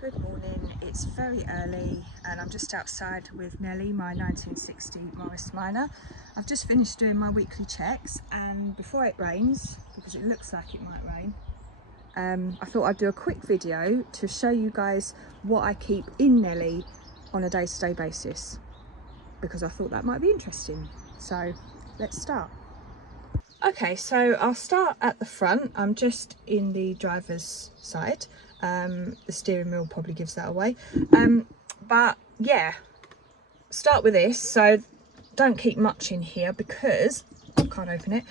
Good morning, it's very early and I'm just outside with Nellie, my 1960 Morris Minor. I've just finished doing my weekly checks, and before it rains, because it looks like it might rain, I thought I'd do a quick video to show you guys what I keep in Nellie on a day-to-day basis, because I thought that might be interesting. So let's start. Okay, so I'll start at the front. I'm just in the driver's side. The steering wheel probably gives that away. But yeah, start with this. So don't keep much in here because I can't open it.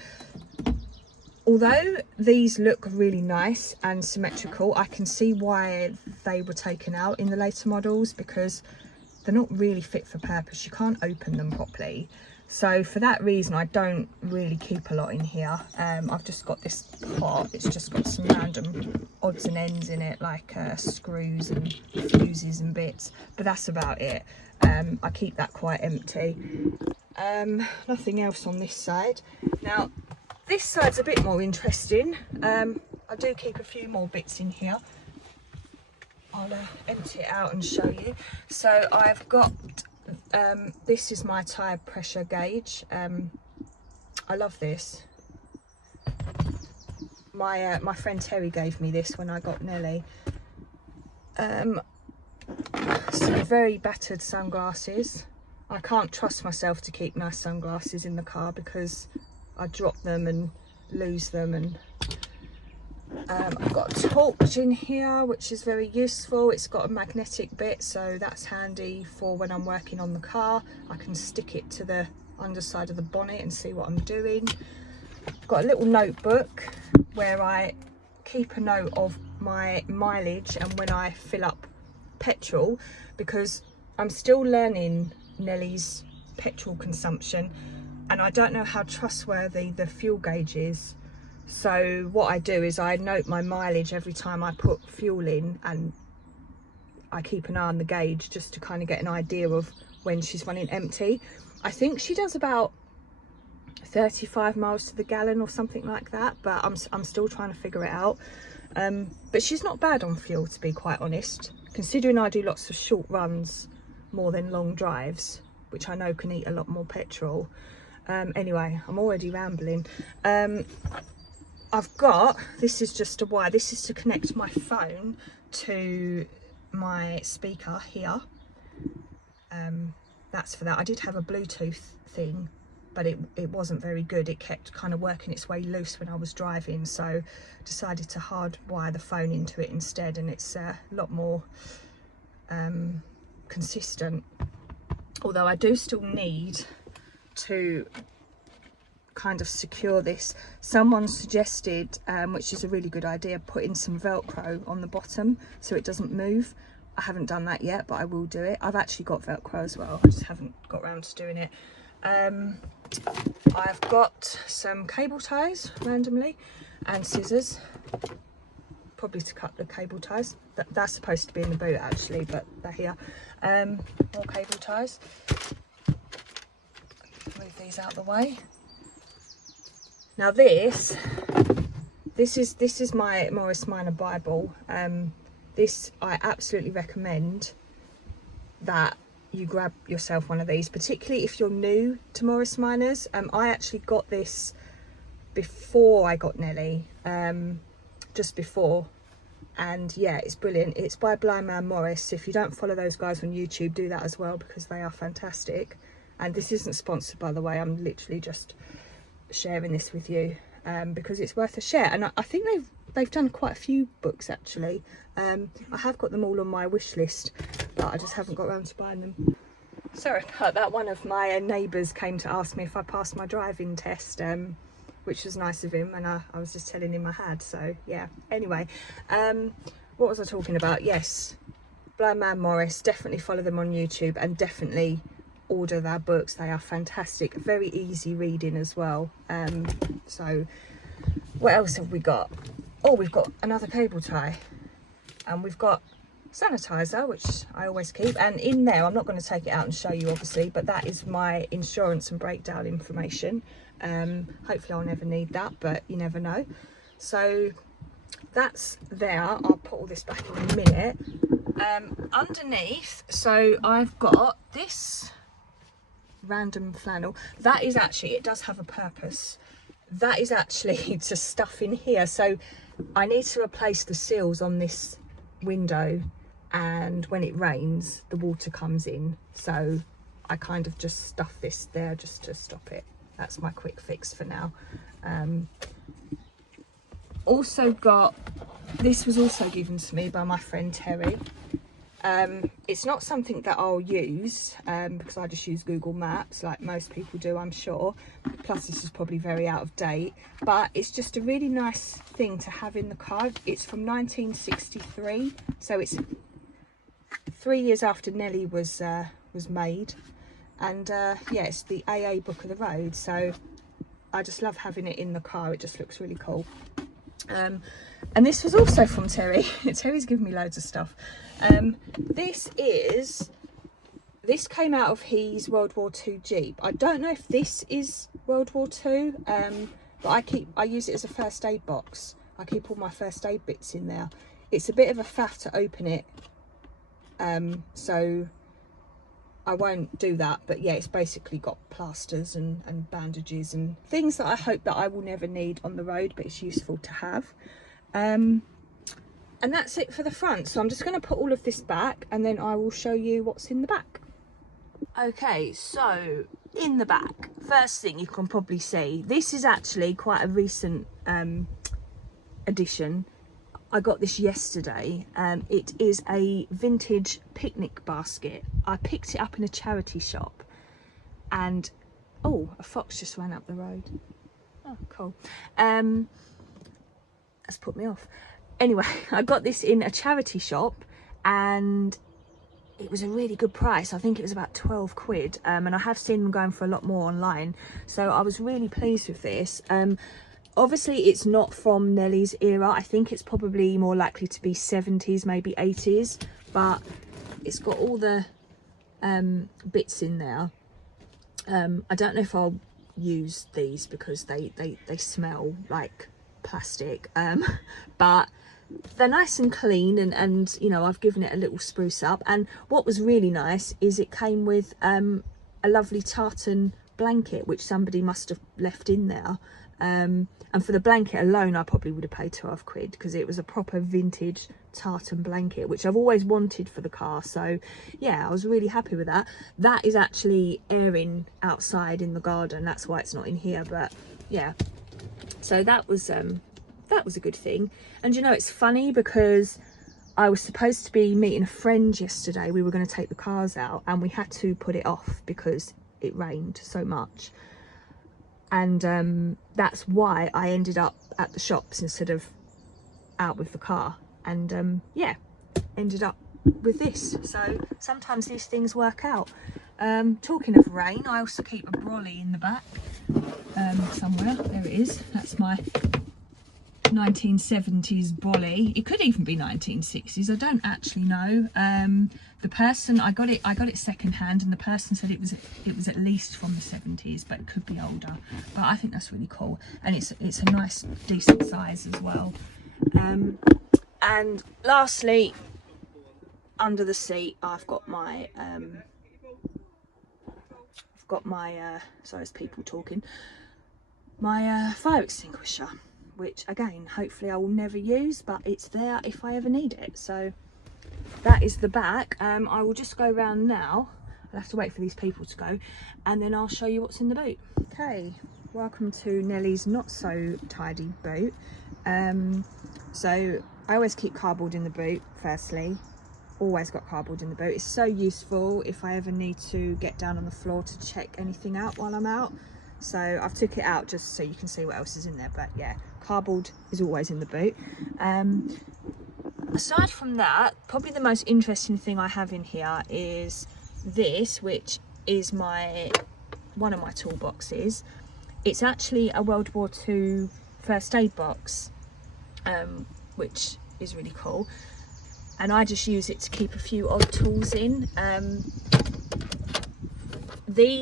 Although these look really nice and symmetrical, I can see why they were taken out in the later models, because they're not really fit for purpose. You can't open them properly. So for that reason, I don't really keep a lot in here. I've just got this pot. It's just got some random odds and ends in it, like screws and fuses and bits, but that's about it. I keep that quite empty. Nothing else on this side. Now, this side's a bit more interesting. I do keep a few more bits in here. I'll empty it out and show you. So I've got this is my tyre pressure gauge. I love this. My friend Terry gave me this when I got Nellie. Some very battered sunglasses. I can't trust myself to keep nice sunglasses in the car because I drop them and lose them. And I've got a torch in here, which is very useful. It's got a magnetic bit, so that's handy for when I'm working on the car. I can stick it to the underside of the bonnet and see what I'm doing. I've got a little notebook where I keep a note of my mileage and when I fill up petrol, because I'm still learning Nellie's petrol consumption and I don't know how trustworthy the fuel gauge is. So what I do is I note my mileage every time I put fuel in, and I keep an eye on the gauge just to kind of get an idea of when she's running empty. I think she does about 35 miles to the gallon or something like that, but I'm still trying to figure it out. But she's not bad on fuel, to be quite honest, considering I do lots of short runs more than long drives, which I know can eat a lot more petrol. Anyway, I'm already rambling. I've got, this is just a wire, this is to connect my phone to my speaker here. That's for that. I did have a Bluetooth thing, but it wasn't very good. It kept kind of working its way loose when I was driving, so decided to hardwire the phone into it instead, and it's a lot more consistent. Although I do still need to kind of secure this. Someone suggested, which is a really good idea, putting some Velcro on the bottom so it doesn't move. I haven't done that yet, but I will do it. I've actually got Velcro as well, I just haven't got around to doing it. I've got some cable ties randomly and scissors, probably to cut the cable ties. That's supposed to be in the boot actually, but they're here. More cable ties. Move these out of the way. Now this is my Morris Minor Bible. This, I absolutely recommend that you grab yourself one of these, particularly if you're new to Morris Minors. I actually got this before I got Nellie, just before, and yeah, it's brilliant. It's by Blind Man Morris. If you don't follow those guys on YouTube, do that as well, because they are fantastic. And this isn't sponsored, by the way. I'm literally just sharing this with you because it's worth a share, and I think they've done quite a few books actually. I have got them all on my wish list, but I just haven't got around to buying them. Sorry about that. One of my neighbours came to ask me if I passed my driving test, which was nice of him, and I was just telling him I had. So yeah, anyway, what was I talking about? Yes, Blind Man Morris, definitely follow them on YouTube and definitely order their books. They are fantastic, very easy reading as well. So what else have we got? Oh, we've got another cable tie, and we've got sanitizer, which I always keep, and in there, I'm not going to take it out and show you obviously, but that is my insurance and breakdown information. Hopefully I'll never need that, but you never know. So that's there. I'll put all this back in a minute. underneath, so I've got this random flannel. That is actually, it does have a purpose. That is actually to stuff in here. So I need to replace the seals on this window, and when it rains the water comes in, so I kind of just stuff this there just to stop it. That's my quick fix for now. Also got, this was also given to me by my friend Terry. It's not something that I'll use because I just use Google Maps like most people do, I'm sure. Plus this is probably very out of date, but it's just a really nice thing to have in the car. It's from 1963, so it's 3 years after Nellie was made, and yeah, it's the AA book of the road, so I just love having it in the car. It just looks really cool. And this was also from Terry. Terry's given me loads of stuff. This came out of his World War II Jeep. I don't know if this is World War II, but I use it as a first aid box. I keep all my first aid bits in there. It's a bit of a faff to open it, so I won't do that, but yeah, it's basically got plasters and bandages and things that I hope that I will never need on the road, but it's useful to have. And that's it for the front. So I'm just going to put all of this back and then I will show you what's in the back. Okay, so in the back, first thing you can probably see, this is actually quite a recent addition. I got this yesterday. It is a vintage picnic basket. I picked it up in a charity shop, and oh, a fox just ran up the road. Oh, cool. That's put me off. Anyway, I got this in a charity shop and it was a really good price. I think it was about 12 quid, and I have seen them going for a lot more online, so I was really pleased with this. Obviously it's not from Nellie's era. I think it's probably more likely to be 70s, maybe 80s, but it's got all the bits in there. I don't know if I'll use these because they smell like plastic, but they're nice and clean, and you know, I've given it a little spruce up. And what was really nice is it came with a lovely tartan blanket, which somebody must have left in there. And for the blanket alone I probably would have paid 12 quid because it was a proper vintage tartan blanket, which I've always wanted for the car. So yeah, I was really happy with that. That is actually airing outside in the garden, that's why it's not in here, but yeah, so that was a good thing. And you know, it's funny because I was supposed to be meeting a friend yesterday. We were going to take the cars out and we had to put it off because it rained so much, and that's why I ended up at the shops instead of out with the car, and yeah, ended up with this. So sometimes these things work out. Talking of rain, I also keep a brolly in the back somewhere. There it is. That's my 1970s brolly. It could even be 1960s, I don't actually know. The person, I got it second hand, and the person said it was at least from the 70s, but it could be older. But I think that's really cool, and it's a nice decent size as well. And lastly, under the seat I've got my sorry, there's people talking, my fire extinguisher, which again, hopefully I will never use, but it's there if I ever need it. So that is the back. I will just go around now. I'll have to wait for these people to go, and then I'll show you what's in the boot. Okay, welcome to Nellie's not so tidy boot. So I always keep cardboard in the boot, firstly. Always got cardboard in the boot. It's so useful if I ever need to get down on the floor to check anything out while I'm out. So I've took it out just so you can see what else is in there, but yeah, cardboard is always in the boot. Aside from that, probably the most interesting thing I have in here is this, which is one of my toolboxes. It's actually a World War II first aid box, which is really cool, and I just use it to keep a few odd tools in.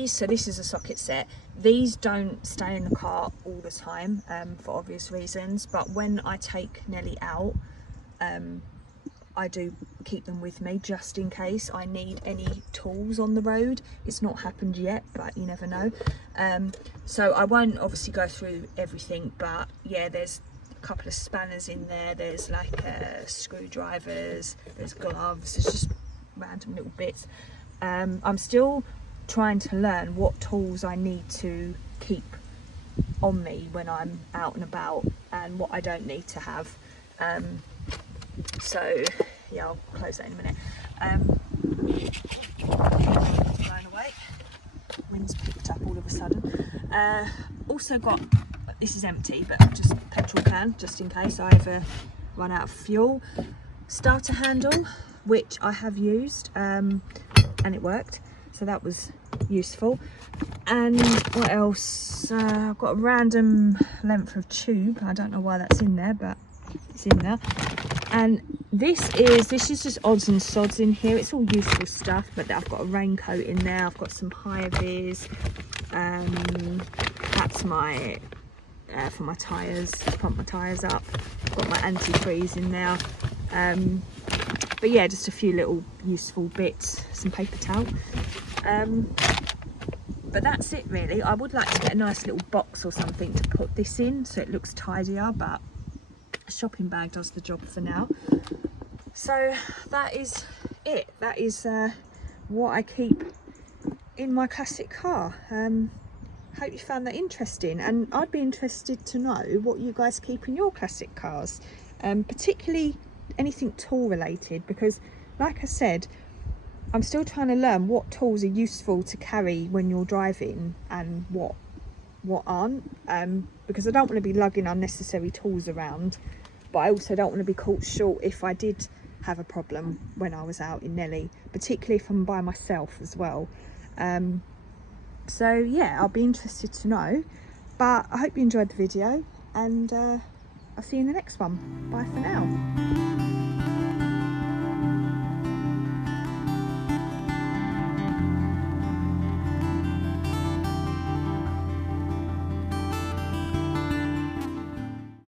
So this is a socket set. These don't stay in the car all the time for obvious reasons, but when I take Nellie out, I do keep them with me just in case I need any tools on the road. It's not happened yet, but you never know. So I won't obviously go through everything, but yeah, there's a couple of spanners in there, there's like screwdrivers, there's gloves, there's just random little bits. I'm still trying to learn what tools I need to keep on me when I'm out and about and what I don't need to have. So yeah, I'll close that in a minute. Blown away. Wind's picked up all of a sudden. Also got, this is empty, but just petrol can, just in case I ever run out of fuel. Starter handle, which I have used, and it worked, so that was useful. And what else? I've got a random length of tube. I don't know why that's in there, but it's in there. And this is just odds and sods in here. It's all useful stuff, but I've got a raincoat in there. I've got some high vis. That's my for my tyres, to pump my tyres up. I've got my antifreeze in there. But yeah, just a few little useful bits, some paper towel. But that's it really. I would like to get a nice little box or something to put this in so it looks tidier, but a shopping bag does the job for now. So that is it. That is what I keep in my classic car. Hope you found that interesting, and I'd be interested to know what you guys keep in your classic cars, particularly anything tool related, because like I said, I'm still trying to learn what tools are useful to carry when you're driving and what aren't, because I don't want to be lugging unnecessary tools around, but I also don't want to be caught short if I did have a problem when I was out in Nellie, particularly if I'm by myself as well. So yeah, I'll be interested to know, but I hope you enjoyed the video, and I'll see you in the next one. Bye for now.